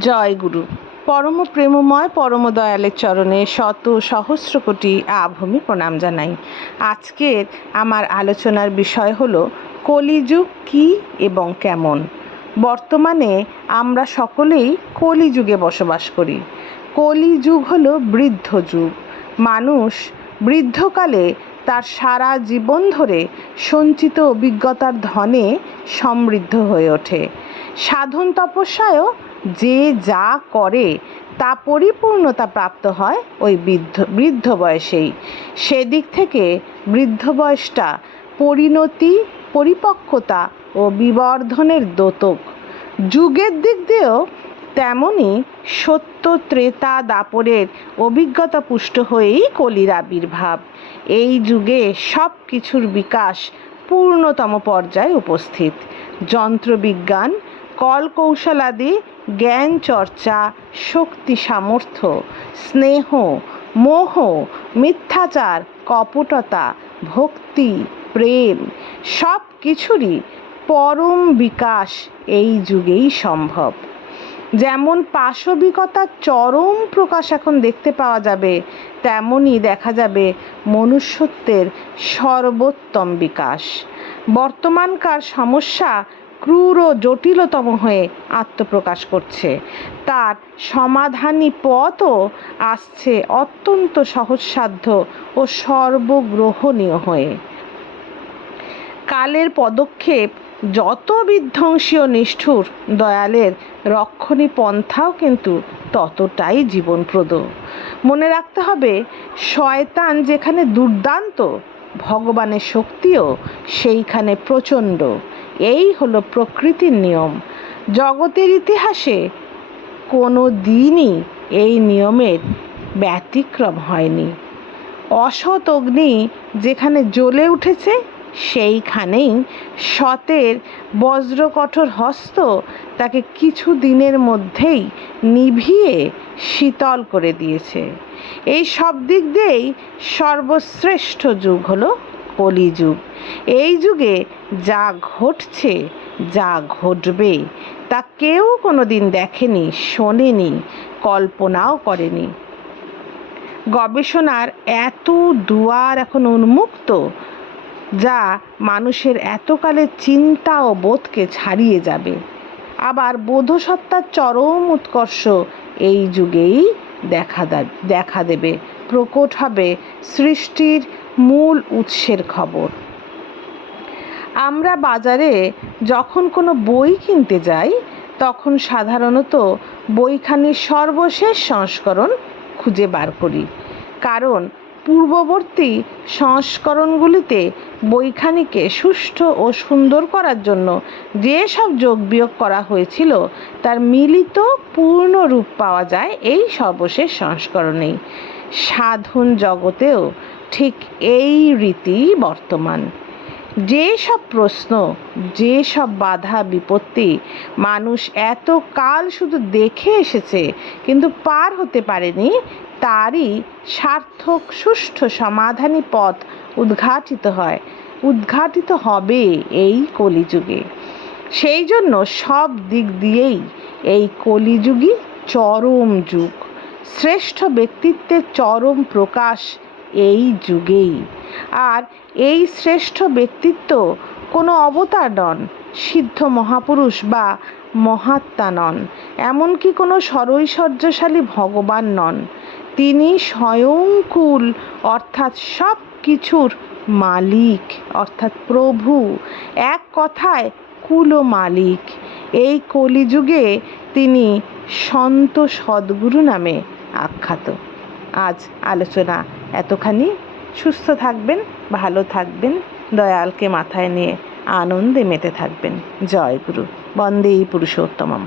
জয় গুরু। পরম প্রেমময়, পরম দয়ালের চরণে শত সহস্র কোটি আভূমি প্রণাম জানাই। আজকের আমার আলোচনার বিষয় হল, কলিযুগ কি এবং কেমন? বর্তমানে আমরা সকলেই কলিযুগে বসবাস করি। কলিযুগ হল বৃদ্ধ যুগ। মানুষ বৃদ্ধকালে তার সারা জীবন ধরে সঞ্চিত অভিজ্ঞতার ধনে সমৃদ্ধ হয়ে ওঠে। সাধন তপস্যায়ও যে যা করে, তা পরিপূর্ণতা প্রাপ্ত হয় ওই বৃদ্ধ বৃদ্ধ বয়সেই। সেদিক থেকে বৃদ্ধ বয়সটা পরিণতি, পরিপক্কতা ও বিবর্ধনের দ্যোতক যুগের দিক দিয়েও তেমনই সত্য ত্রেতা দাপরের অভিজ্ঞতা পুষ্ট হয়েই কলির আবির্ভাব। এই যুগে সব কিছুর বিকাশ পূর্ণতম পর্যায়ে উপস্থিত। যন্ত্রবিজ্ঞান, কলকৌশলাদি জ্ঞান, চর্চা, শক্তি, সামর্থ্য, স্নেহ, মোহ, মিথ্যাচার, কপটতা, ভক্তি, প্রেম, সব কিছুরই পরম বিকাশ এই যুগেই সম্ভব। যেমন পাশবিকতার চরম প্রকাশ এখন দেখতে পাওয়া যাবে, তেমনই দেখা যাবে মনুষ্যত্বের সর্বোত্তম বিকাশ। বর্তমানকার সমস্যা ক্রূর ও জটিলতম হয়ে আত্মপ্রকাশ করছে। তার সমাধানী পথও আসছে অত্যন্ত সহজসাধ্য ও সর্বগ্রহণীয় হয়ে। কালের পদক্ষেপ যত বিধ্বংসী ও নিষ্ঠুর, দয়ালের রক্ষণী পন্থাও কিন্তু ততটাই জীবনপ্রদ। মনে রাখতে হবে, শয়তান যেখানে দুর্দান্ত, ভগবানের শক্তিও সেইখানে প্রচণ্ড। এই হলো প্রকৃতির নিয়ম। জগতের ইতিহাসে কোনো দিনই এই নিয়মের ব্যতিক্রম হয়নি। অসৎ অগ্নি যেখানে জ্বলে উঠেছে, সেইখানেই সতের বজ্রকঠোর হস্ত তাকে কিছু দিনের মধ্যেই নিভিয়ে শীতল করে দিয়েছে। এই সব দিক দিয়েই সর্বশ্রেষ্ঠ যুগ হলো কলিযুগ এই যুগে যা ঘটছে, যা ঘটবে, তা কেউ কোনো দিন দেখেনি, শোনেনি, কল্পনাও করেনি। গবেষণার এত দুয়ার এখন উন্মুক্ত, যা মানুষের এতকালের চিন্তা ও বোধকে ছাড়িয়ে যাবে। আবার বোধসত্তার চরম উৎকর্ষ এই যুগেই দেখা দেখা দেবে। প্রকট হবে সৃষ্টির মূল উৎসের খবর। আমরা বাজারে যখন কোনো বই কিনতে যাই, তখন সাধারণত বইখানির সর্বশেষ সংস্করণ খুঁজে বার করি। কারণ পূর্ববর্তী সংস্করণগুলিতে বইখানিকে সুষ্ঠু ও সুন্দর করার জন্য যে সব যোগ বিয়োগ করা হয়েছিল, তার মিলিত পূর্ণ রূপ পাওয়া যায় এই সর্বশেষ সংস্করণেই। সাধন জগতেও ঠিক এই রীতি বর্তমান। যে সব প্রশ্ন, যে সব বাধা, বিপত্তি মানুষ এত কাল শুধু দেখে এসেছে কিন্তু পার হতে পারেনি, তারই সার্থক সুষ্ঠু সমাধানী পথ উদ্ঘাটিত হয়। উদ্ঘাটিত হবে এই কলিযুগে। সেই জন্য সব দিক দিয়েই এই কলিযুগই চরম যুগ। শ্রেষ্ঠ ব্যক্তিত্বের চরম প্রকাশ এই যুগেই। আর এই শ্রেষ্ঠ ব্যক্তিত্ব কোনো অবতার নন, সিদ্ধ মহাপুরুষ বা মহাত্মা নন, এমনকি কোনো সরৈশ্বর্যশালী ভগবান নন। তিনি স্বয়ংকুল, অর্থাৎ সব কিছুর মালিক, অর্থাৎ প্রভু, এক কথায় কুল মালিক। এই কলিযুগে তিনি সন্ত সদ্গুরু নামে আখ্যাত। আজ আলোচনা। এতখানি। সুস্থ থাকবেন, ভালো থাকবেন, দয়ালকে মাথায় নিয়ে আনন্দে মেতে থাকবেন। জয় গুরু। বন্দেই পুরুষোত্তমম।